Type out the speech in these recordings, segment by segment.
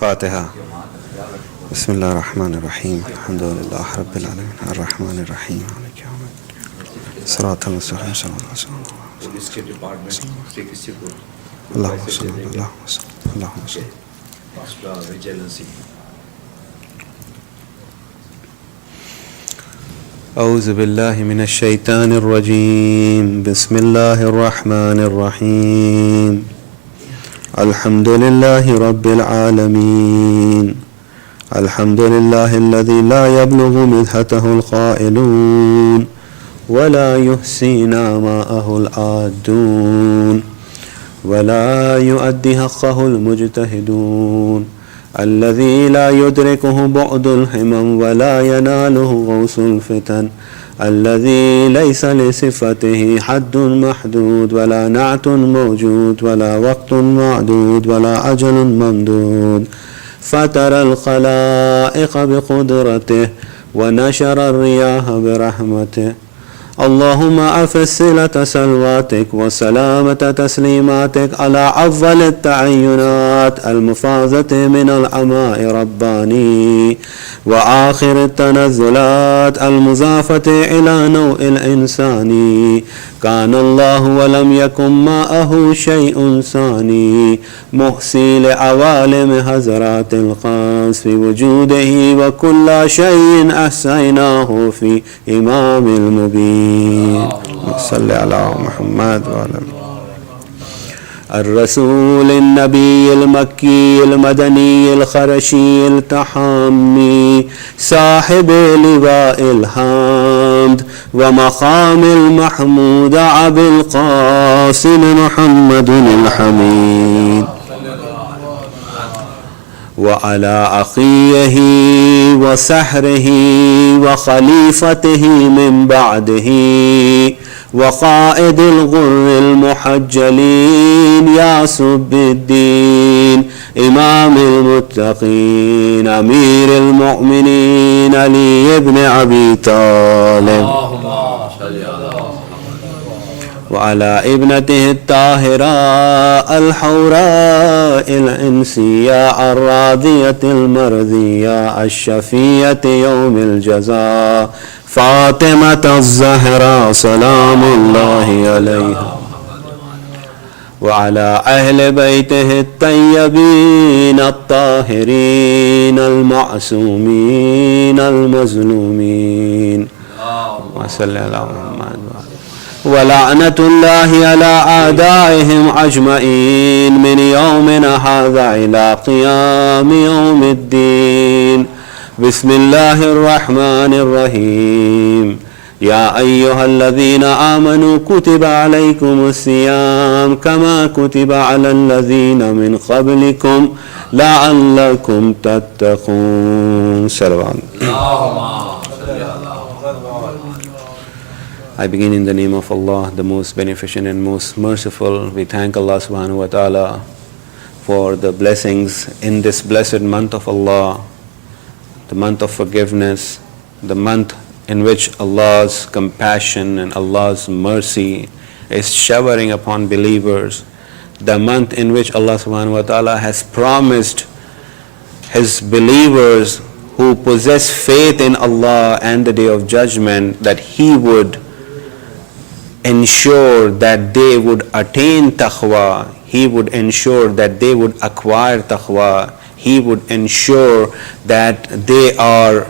Fatiha. Bismillah ar-Rahman ar-Rahim. Alhamdulillah Rabbil Alamin. Ar-Rahman ar-Rahim. Sirat al-Mustaqim. Police के department से किसी को Allahumma salli, Allahumma salli, Allahumma salli. extra vigilance. أعوذ بالله من الشيطان الرجيم. بسم الله الرحمن الرحيم. الحمد لله رب العالمين. الحمد لله الذي لا يبلغ مدحته القائلون ولا يحصي نعماءه العادون ولا يؤدي حقه المجتهدون الذي لا يدركه بعد الهمم ولا يناله غوث الفتن الذي ليس لصفته حد محدود ولا نعت موجود ولا وقت معدود ولا أجل ممدود فترى الخلائق بقدرته ونشر الرياح برحمته اللهم أفز صلة سلواتك وسلامة تسليماتك على أفضل التعينات المفاضة من العماء رباني وآخر التنزلات المضافة إلى نوع الإنسان كان الله ولم يكن معه شيء ثاني محصي لعوالم حضرات القدس في وجوده وكل شيء أحصيناه في إمام المبين صلى على محمد وعلى الرسول النبي المكي المدني الخرشي التحامي صاحب لواء الحمد ومقام المحمود أبي القاسم محمد الحميد وعلى أخيه وسحره وخليفته من بعده وقائد الغر المحجلين ياسب الدين إمام المتقين أمير المؤمنين علي بن أبي طالب وعلى ابنته الطاهرة الحوراء الإنسية الراضية المرضية الشفية يوم الجزاء فاطمة الزهراء سلام الله عليها وعلى أهل بيته الطيبين الطاهرين المعصومين المظلومين وصلى الله عليه ولعنة الله على أعدائهم أجمعين من يومنا هذا إلى قيام يوم الدين بسم الله الرحمن الرحيم يا أيها الذين آمنوا كتب عليكم الصيام كما كتب على الذين من قبلكم لعلكم تتقون صلوات. I begin in the name of Allah, the most beneficent and most merciful. We thank Allah subhanahu wa ta'ala for the blessings in this blessed month of Allah, the month of forgiveness, the month in which Allah's compassion and Allah's mercy is showering upon believers, the month in which Allah subhanahu wa ta'ala has promised His believers who possess faith in Allah and the Day of Judgment that He would ensure that they would attain taqwa, He would ensure that they would acquire taqwa, He would ensure that they are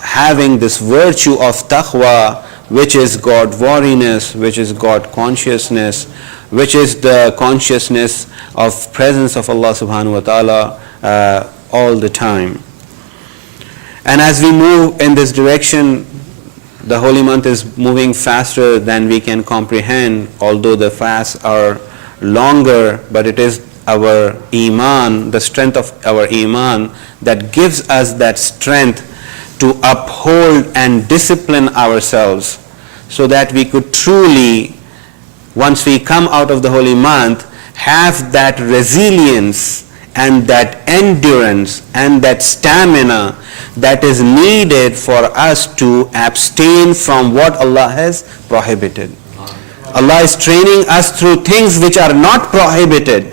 having this virtue of taqwa, which is God-wariness, which is God consciousness, which is the consciousness of presence of Allah subhanahu wa ta'ala all the time. And as we move in this direction, the holy month is moving faster than we can comprehend, although the fasts are longer, but it is our iman, the strength of our iman, that gives us that strength to uphold and discipline ourselves so that we could truly, once we come out of the holy month, have that resilience and that endurance and that stamina that is needed for us to abstain from what Allah has prohibited. Allah is training us through things which are not prohibited,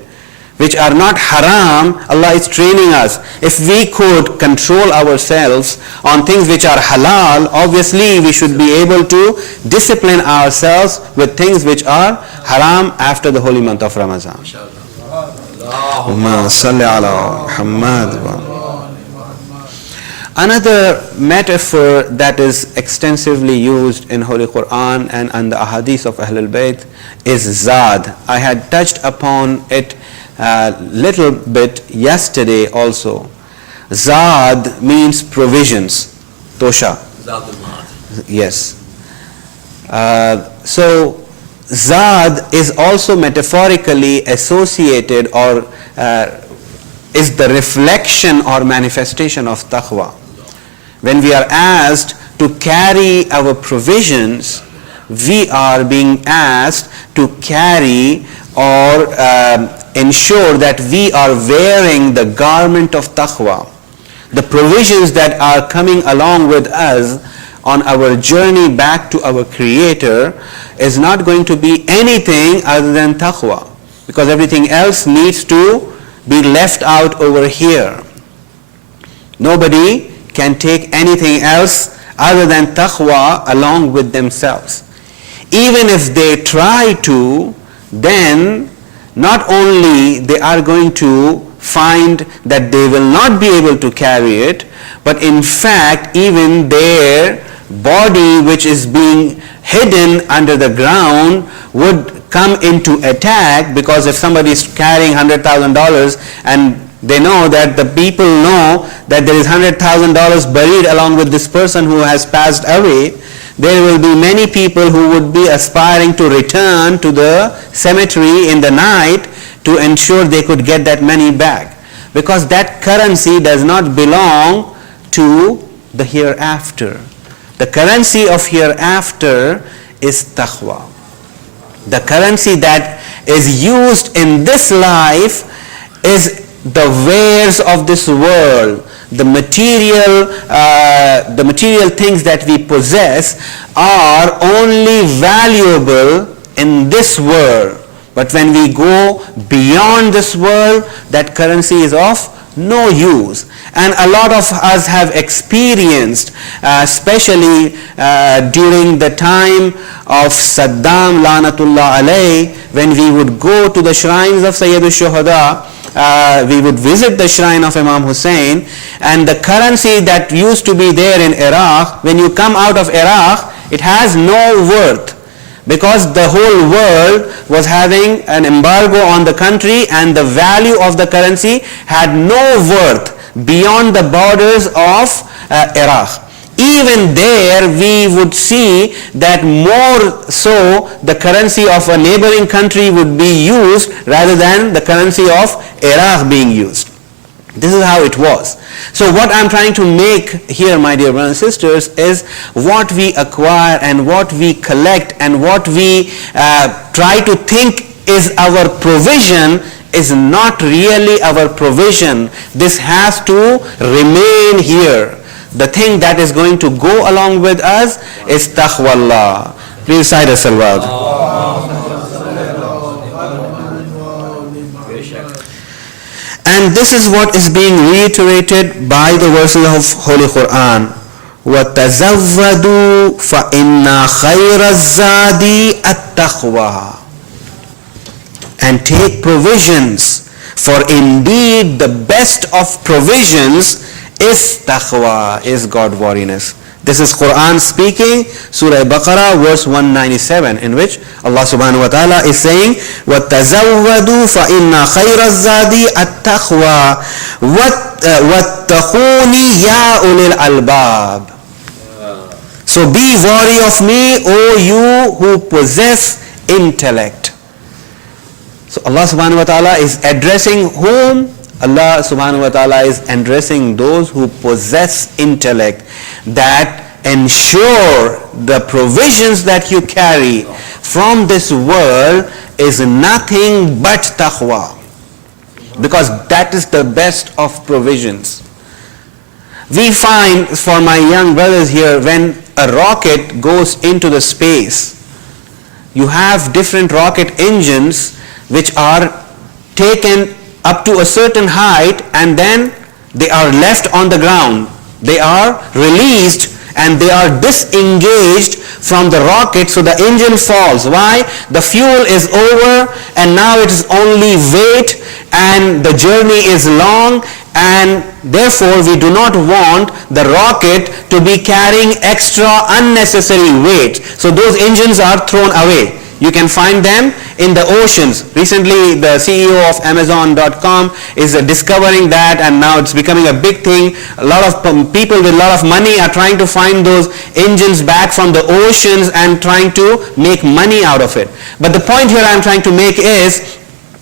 which are not haram, Allah is training us. If we could control ourselves on things which are halal, obviously we should be able to discipline ourselves with things which are haram after the holy month of Ramadan. Allahumma salli ala Muhammad. Another metaphor that is extensively used in Holy Quran and the ahadith of Ahlul Bayt is Zad. I had touched upon it a little bit yesterday also. Zad means provisions. Tosha. Yes. So Zad is also metaphorically associated or is the reflection or manifestation of taqwa. When we are asked to carry our provisions, we are being asked to carry or ensure that we are wearing the garment of taqwa. The provisions that are coming along with us on our journey back to our Creator is not going to be anything other than taqwa, because everything else needs to be left out over here. Nobody can take anything else other than taqwa along with themselves. Even if they try to, then not only they are going to find that they will not be able to carry it, but in fact even their body, which is being hidden under the ground, would come into attack, because if somebody is carrying $100,000 and they know that the people know that there is $100,000 buried along with this person who has passed away, there will be many people who would be aspiring to return to the cemetery in the night to ensure they could get that money back, because that currency does not belong to the hereafter. The currency of hereafter is taqwa. The currency that is used in this life is the wares of this world. The material things that we possess are only valuable in this world. But when we go beyond this world, that currency is of no use. And a lot of us have experienced, especially during the time of Saddam Lanatullah alayh, when we would go to the shrines of Sayyidul Shuhada, we would visit the shrine of Imam Hussein, and the currency that used to be there in Iraq, when you come out of Iraq, it has no worth, because the whole world was having an embargo on the country, and the value of the currency had no worth beyond the borders of Iraq. Even there we would see that more so the currency of a neighboring country would be used rather than the currency of Iraq being used. This is how it was. So what I'm trying to make here, my dear brothers and sisters, is what we acquire and what we collect and what we try to think is our provision is not really our provision. This has to remain here. The thing that is going to go along with us is taqwallah. Please recite a salawat. And this is what is being reiterated by the verses of Holy Quran. وَتَزَوَّدُوا فَإِنَّ خَيْرَ الزَّادِ التَّقْوَى. And take provisions, for indeed the best of provisions is taqwa, is God-wariness. This is Quran speaking, Surah Baqarah, verse 197, in which Allah subhanahu wa ta'ala is saying, وَتَزَوَّدُوا فَإِنَّ خَيْرَ الزَّادِ التَّقْوَى وَاتَّقُونِ يَا أُولِي الْأَلْبَابِ. So be wary of me, O you who possess intellect. So Allah subhanahu wa ta'ala is addressing whom? Allah subhanahu wa ta'ala is addressing those who possess intellect, that ensure the provisions that you carry from this world is nothing but taqwa, because that is the best of provisions. We find, for my young brothers here, when a rocket goes into the space, you have different rocket engines which are taken up to a certain height, and then they are left on the ground. They are released and they are disengaged from the rocket, so the engine falls. Why? The fuel is over and now it is only weight, and the journey is long, and therefore we do not want the rocket to be carrying extra unnecessary weight. So those engines are thrown away. You can find them in the oceans. Recently, the CEO of Amazon.com is discovering that, and now it's becoming a big thing. A lot of people with a lot of money are trying to find those engines back from the oceans and trying to make money out of it. But the point here I'm trying to make is,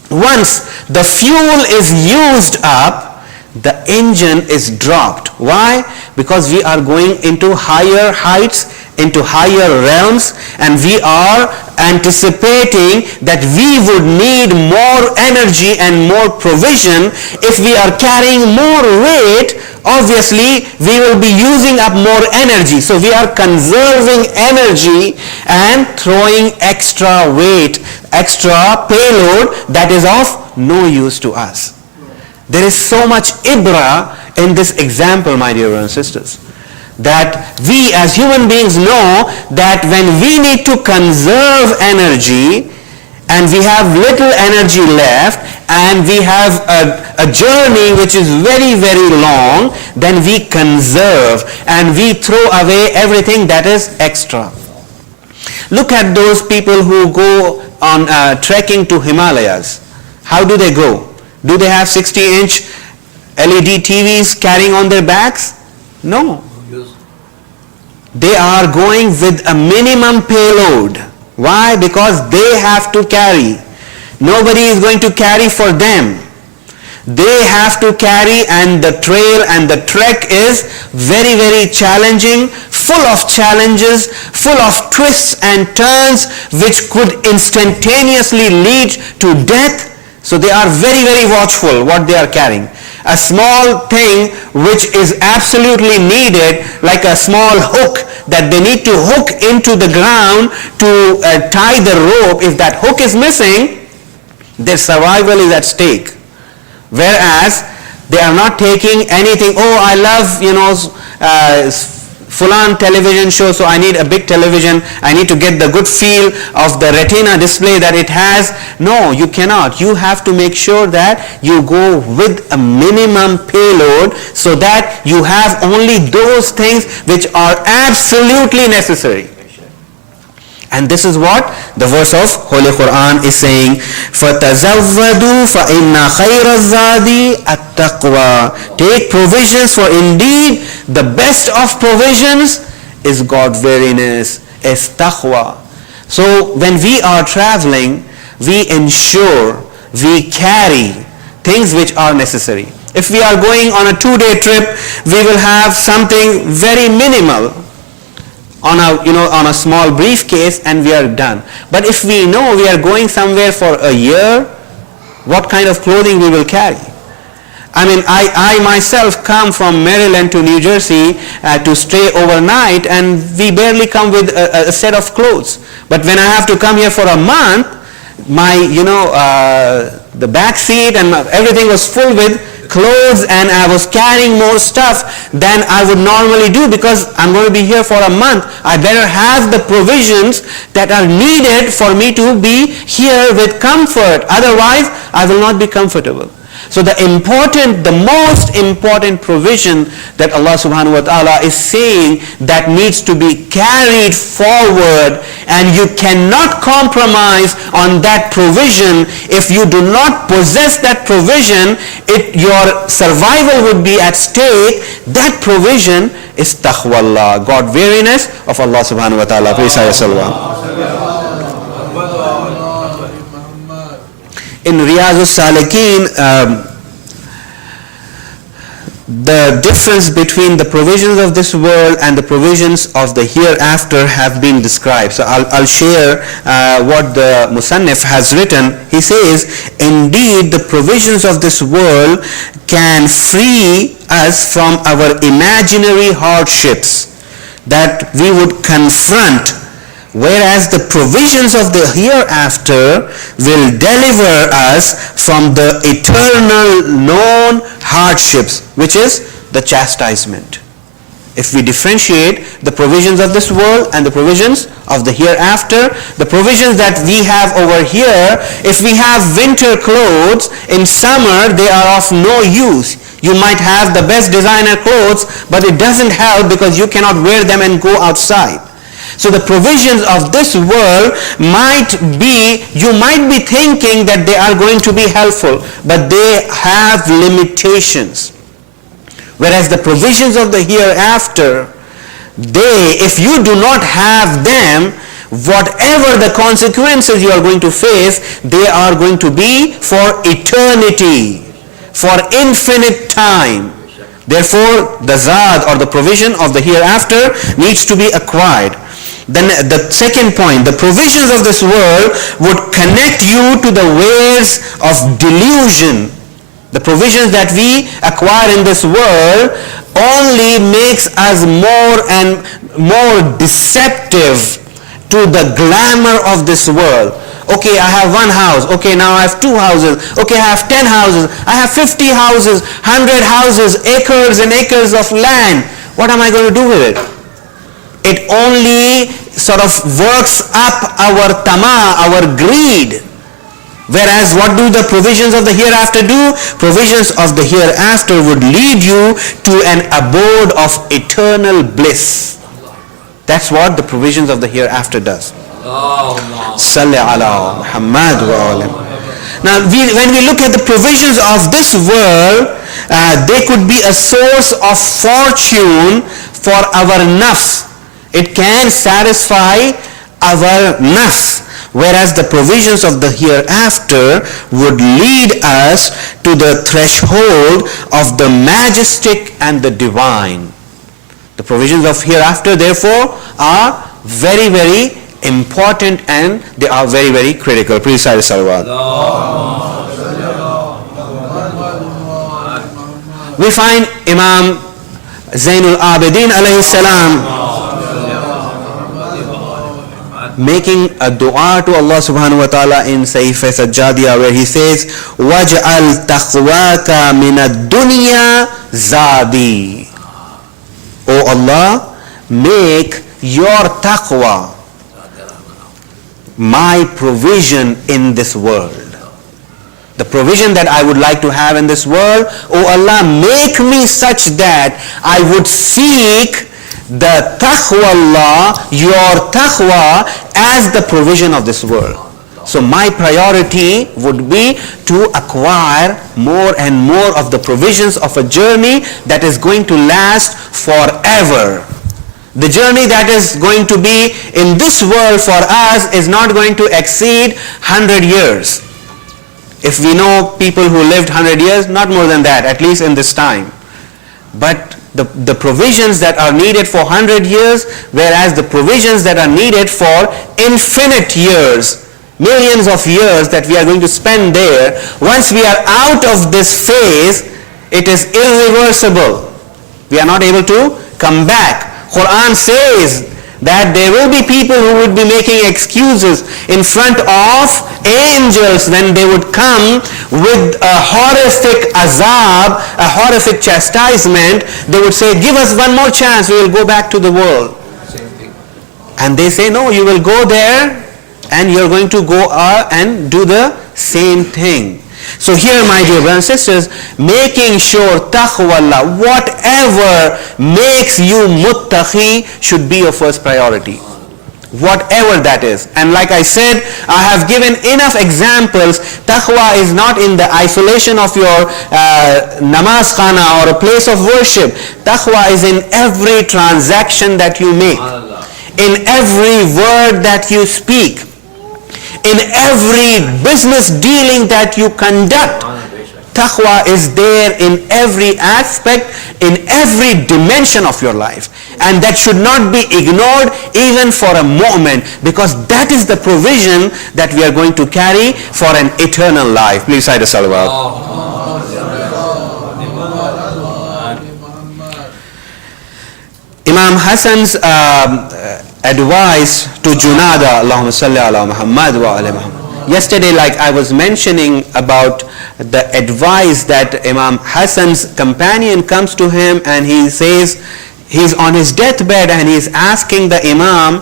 once the fuel is used up, the engine is dropped. Why? Because we are going into higher heights, into higher realms, and we are anticipating that we would need more energy and more provision. If we are carrying more weight, obviously we will be using up more energy. So we are conserving energy and throwing extra weight, extra payload that is of no use to us. There is so much ibra in this example, my dear brothers and sisters, that we as human beings know that when we need to conserve energy and we have little energy left and we have a journey which is very, very long, then we conserve and we throw away everything that is extra. Look at those people who go on trekking to Himalayas. How do they go? Do they have 60-inch LED TVs carrying on their backs? No. They are going with a minimum payload. Why? Because they have to carry. Nobody is going to carry for them. They have to carry, and the trail and the trek is very, very challenging, full of challenges, full of twists and turns which could instantaneously lead to death. So they are very, very watchful what they are carrying. A small thing which is absolutely needed, like a small hook that they need to hook into the ground to tie the rope. If that hook is missing, their survival is at stake. Whereas they are not taking anything. Oh, I love, Fulan television show, so I need a big television. I need to get the good feel of the retina display that it has. No, you cannot. You have to make sure that you go with a minimum payload so that you have only those things which are absolutely necessary. And this is what the verse of Holy Quran is saying. فَتَزَوَّدُوا فَإِنَّ خَيْرَ الزَّادِ التَّقْوَى. Take provisions, for indeed the best of provisions is God-wariness, is taqwa. So when we are traveling, we ensure we carry things which are necessary. If we are going on a 2-day trip, we will have something very minimal on a small briefcase, and we are done. But if we know we are going somewhere for a year, what kind of clothing we will carry? I mean, I myself come from Maryland to New Jersey to stay overnight, and we barely come with a set of clothes. But when I have to come here for a month, my the back seat and everything was full with clothes, and I was carrying more stuff than I would normally do because I'm going to be here for a month. I better have the provisions that are needed for me to be here with comfort. Otherwise, I will not be comfortable. So the most important provision that Allah subhanahu wa ta'ala is saying that needs to be carried forward, and you cannot compromise on that provision. If you do not possess that provision, your survival would be at stake. That provision is taqwa Allah, God-wariness of Allah subhanahu wa ta'ala. Praise Allah. In Riyadh al-Salikin, the difference between the provisions of this world and the provisions of the hereafter have been described. So I'll share what the Musannif has written. He says, indeed the provisions of this world can free us from our imaginary hardships that we would confront whereas the provisions of the hereafter will deliver us from the eternal known hardships, which is the chastisement. If we differentiate the provisions of this world and the provisions of the hereafter, the provisions that we have over here, if we have winter clothes, in summer they are of no use. You might have the best designer clothes, but it doesn't help because you cannot wear them and go outside. So the provisions of this world you might be thinking that they are going to be helpful, but they have limitations. Whereas the provisions of the hereafter, if you do not have them, whatever the consequences you are going to face, they are going to be for eternity, for infinite time. Therefore, the zad or the provision of the hereafter needs to be acquired. Then the second point, the provisions of this world would connect you to the ways of delusion. The provisions that we acquire in this world only makes us more and more deceptive to the glamour of this world. Okay, I have one house. Okay, now I have 2 houses. Okay, I have 10 houses. I have 50 houses, 100 houses, acres and acres of land. What am I going to do with it? It only sort of works up our tama, our greed. Whereas what do the provisions of the hereafter do? Provisions of the hereafter would lead you to an abode of eternal bliss. That's what the provisions of the hereafter does. Salli ala Muhammad wa alim. Now when we look at the provisions of this world, they could be a source of fortune for our nafs. It can satisfy our nafs. Whereas the provisions of the hereafter would lead us to the threshold of the majestic and the divine. The provisions of hereafter, therefore, are very, very important and they are very, very critical. Please say salawat. We find Imam Zainul Abidin alayhi salam making a dua to Allah subhanahu wa ta'ala in Sahifa Sajjadiyah, where he says, وَاجْعَلْ تَقْوَاكَ مِنَ الدُّنْيَا زَادِي. O Allah, make your taqwa my provision in this world. The provision that I would like to have in this world, O Allah, make me such that I would seek the taqwa Allah, your taqwa, as the provision of this world. So my priority would be to acquire more and more of the provisions of a journey that is going to last forever. The journey that is going to be in this world for us is not going to exceed 100 years. If we know people who lived 100 years, not more than that, at least in this time. But the provisions that are needed for 100 years, whereas the provisions that are needed for infinite years, millions of years that we are going to spend there, once we are out of this phase, it is irreversible. We are not able to come back. Quran says that there will be people who would be making excuses in front of angels when they would come with a horrific azab, a horrific chastisement. They would say, give us one more chance, we will go back to the world. And they say, no, you will go there and you're going to go and do the same thing. So here, my dear brothers and sisters, making sure taqwa Allah, whatever makes you muttaqi, should be your first priority. Whatever that is. And like I said, I have given enough examples. Taqwa is not in the isolation of your namaz khana or a place of worship. Taqwa is in every transaction that you make, in every word that you speak, in every business dealing that you conduct. Taqwa is there in every aspect, in every dimension of your life. And that should not be ignored even for a moment, because that is the provision that we are going to carry for an eternal life. Please say the salawat. Imam Hassan's advice to Junada, Allahumma salli ala Muhammad wa ala Muhammad. Yesterday, like I was mentioning about the advice that Imam Hassan's companion comes to him and he says, he's on his deathbed and he's asking the Imam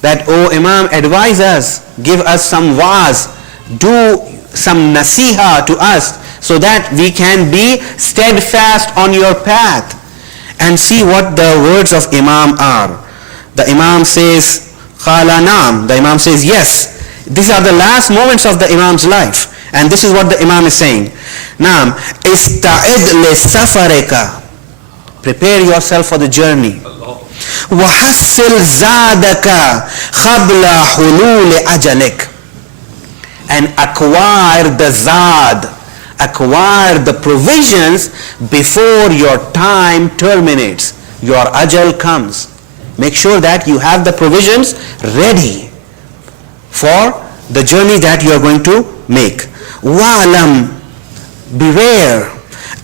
that, oh Imam, advise us, give us some wa'az, do some nasiha to us so that we can be steadfast on your path. And see what the words of Imam are. The Imam says, Qala naam. The Imam says, yes. These are the last moments of the Imam's life. And this is what the Imam is saying. Naam, ista'id li safarika. Prepare yourself for the journey. وَحَسِّلْ زَادَكَ خَبْلَ حُلُولِ أَجَلِكَ. And acquire the zad, acquire the provisions before your time terminates, your ajal comes. Make sure that you have the provisions ready for the journey that you are going to make. Wa'alam, beware,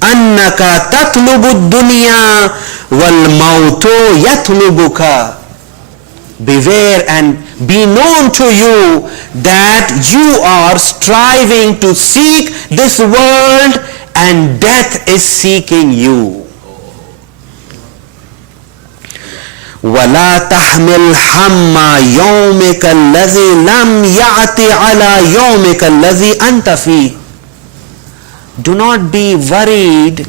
annaka tatlubu dunya wal mautu yatlubuka. Beware and be known to you that you are striving to seek this world and death is seeking you. وَلَا تَحْمِلْ حَمَّ يَوْمِكَ الَّذِي لَمْ يَعْتِ عَلَى يَوْمِكَ الَّذِي أَنْتَ فِيهِ. Do not be worried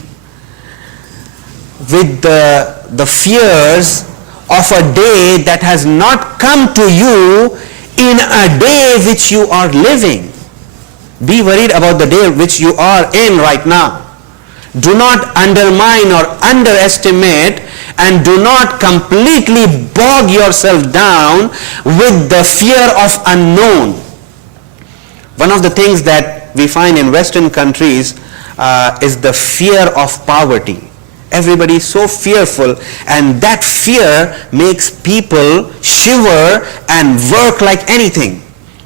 with the fears of a day that has not come to you in a day which you are living. Be worried about the day which you are in right now. Do not undermine or underestimate and do not completely bog yourself down with the fear of unknown. One of the things that we find in Western countries is the fear of poverty. Everybody is so fearful, and that fear makes people shiver and work like anything,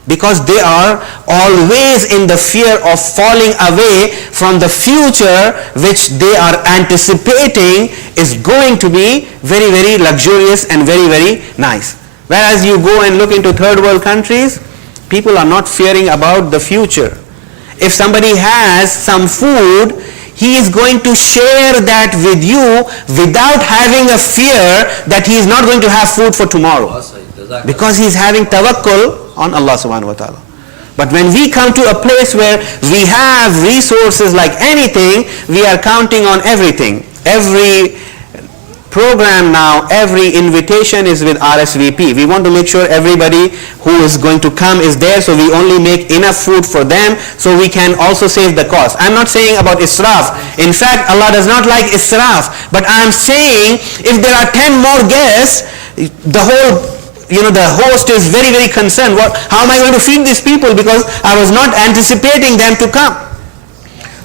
because they are always in the fear of falling away from the future which they are anticipating is going to be very, very luxurious and very, very nice. Whereas you go and look into third world countries, people are not fearing about the future. If somebody has some food, he is going to share that with you without having a fear that he is not going to have food for tomorrow, because he is having tawakkul on Allah subhanahu wa ta'ala. But when we come to a place where we have resources like anything, we are counting on everything. Every program now, every invitation is with RSVP. We want to make sure everybody who is going to come is there, so we only make enough food for them so we can also save the cost. I'm not saying about israf. In fact, Allah does not like israf. But I'm saying if there are 10 more guests, the host is very, very concerned. How am I going to feed these people? Because I was not anticipating them to come.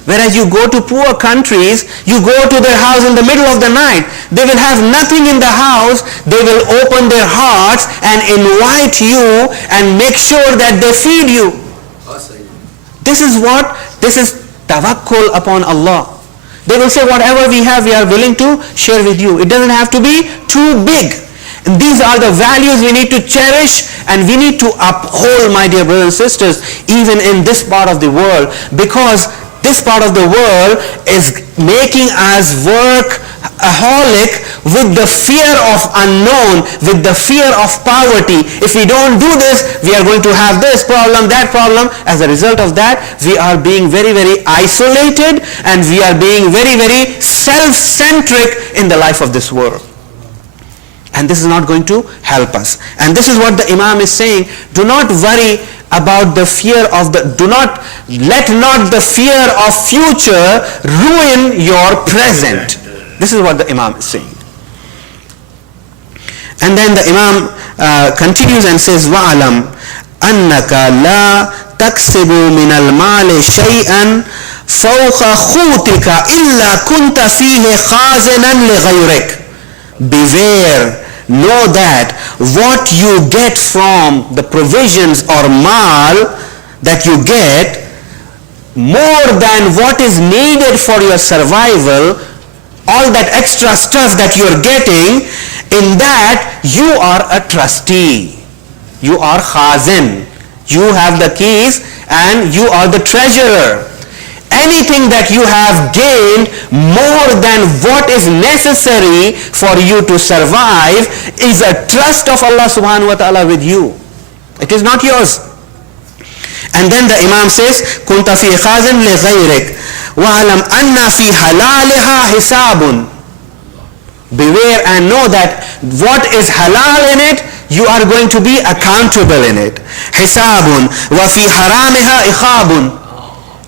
Whereas you go to poor countries, you go to their house in the middle of the night. They will have nothing in the house. They will open their hearts and invite you and make sure that they feed you. This is tawakkul upon Allah. They will say, whatever we have, we are willing to share with you. It doesn't have to be too big. And these are the values we need to cherish and we need to uphold, my dear brothers and sisters, even in this part of the world, because this part of the world is making us workaholic with the fear of unknown, with the fear of poverty. If we don't do this, we are going to have this problem, that problem. As a result of that, we are being very, very isolated and we are being very, very self-centric in the life of this world. And this is not going to help us. And this is what the Imam is saying. Do not worry about the fear of let not the fear of future ruin your present. This is what the Imam is saying. And then the Imam continues and says, وَعَلَمْ أَنَّكَ لَا تَكْسِبُ مِنَ الْمَالِ شَيْئًا فَوْقَ خُوتِكَ إِلَّا كُنْتَ فِيهِ خَازِنًا لِغَيْرِكَ. Beware, know that what you get from the provisions or mal that you get, more than what is needed for your survival, all that extra stuff that you are getting In that you are a trustee. You are khazin. You have the keys and you are the treasurer. Anything that you have gained more than what is necessary for you to survive is a trust of Allah subhanahu wa ta'ala with you. It is not yours. And then the Imam says, كُنْتَ فِي خَازٍ لِغَيْرِكَ وَعَلَمْ أَنَّ فِي حَلَالِهَا حِسَابٌ. Beware and know that what is halal in it, you are going to be accountable in it. حِسَابٌ وَفِي حَرَامِهَا إِخَابٌ.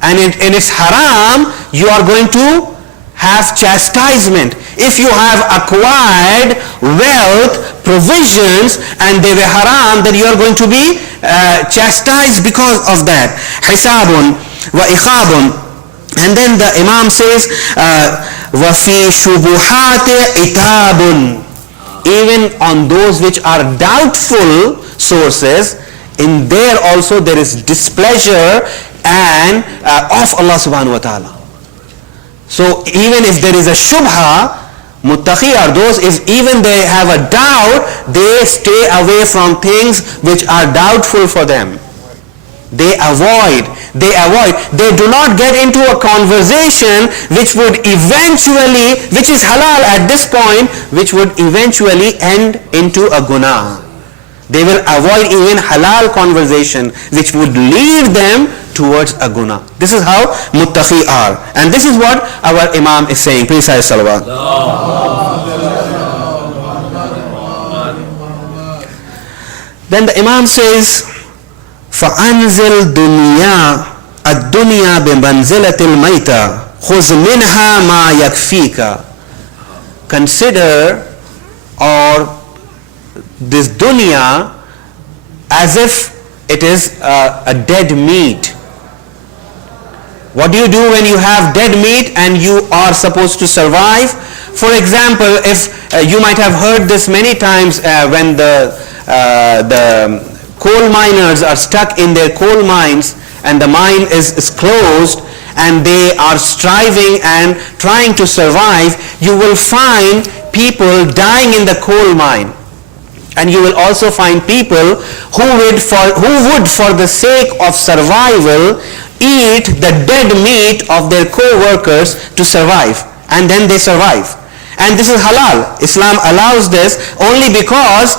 And in its haram, you are going to have chastisement. If you have acquired wealth, provisions, and they were haram, then you are going to be chastised because of that. Hisabun wa ikhabun. And then the Imam says, wa fi shubuhati itabun. Even on those which are doubtful sources, in there also there is displeasure and of Allah subhanahu wa ta'ala. So even if there is a shubha, muttaqi are those, if even they have a doubt, they stay away from things which are doubtful for them. They avoid. They do not get into a conversation which would eventually, which is halal at this point, which would eventually end into a gунah. They will avoid even halal conversation which would lead them towards a guna. This is how muttaqi are. And this is what our Imam is saying. Please say salawat. Then the Imam says, فَأَنزِلْ دُنْيَا الدُّنْيَا بِمَنْزِلَةِ الْمَيْتَةِ خُذْ مِنْهَا مَا يَكْفِيكَ. Consider or this dunya as if it is a dead meat. What do you do when you have dead meat and you are supposed to survive? For example, if you might have heard this many times when the coal miners are stuck in their coal mines and the mine is closed and they are striving and trying to survive, you will find people dying in the coal mine. And you will also find people who would for the sake of survival eat the dead meat of their co-workers to survive. And then they survive. And this is halal. Islam allows this only because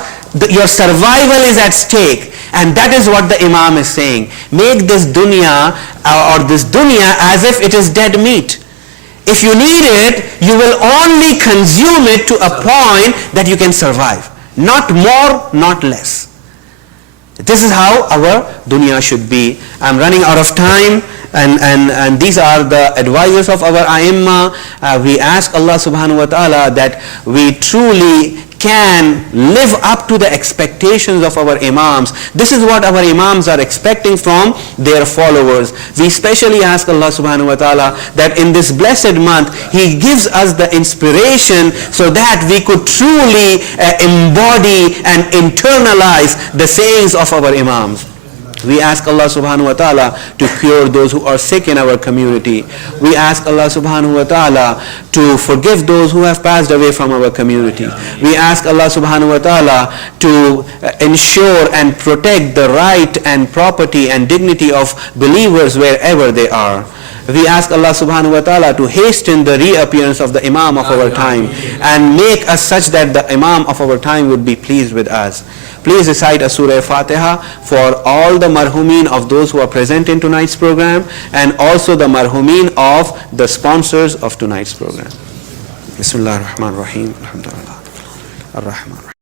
your survival is at stake. And that is what the Imam is saying. Make this dunya or this dunya as if it is dead meat. If you need it, you will only consume it to a point that you can survive. Not more, not less. This is how our dunya should be. I'm running out of time, and these are the advisors of our A'immah. We ask Allah subhanahu wa ta'ala that we truly can live up to the expectations of our Imams. This is what our Imams are expecting from their followers. We especially ask Allah subhanahu wa ta'ala that in this blessed month He gives us the inspiration so that we could truly embody and internalize the sayings of our Imams. We ask Allah subhanahu wa ta'ala to cure those who are sick in our community. We ask Allah subhanahu wa ta'ala to forgive those who have passed away from our community. We ask Allah subhanahu wa ta'ala to ensure and protect the right and property and dignity of believers wherever they are. We ask Allah subhanahu wa ta'ala to hasten the reappearance of the Imam of our time and make us such that the Imam of our time would be pleased with us. Please recite a Surah Fatiha for all the marhumin of those who are present in tonight's program and also the marhumin of the sponsors of tonight's program. Bismillah ar-Rahman ar-Rahim. Alhamdulillah. Ar-Rahman.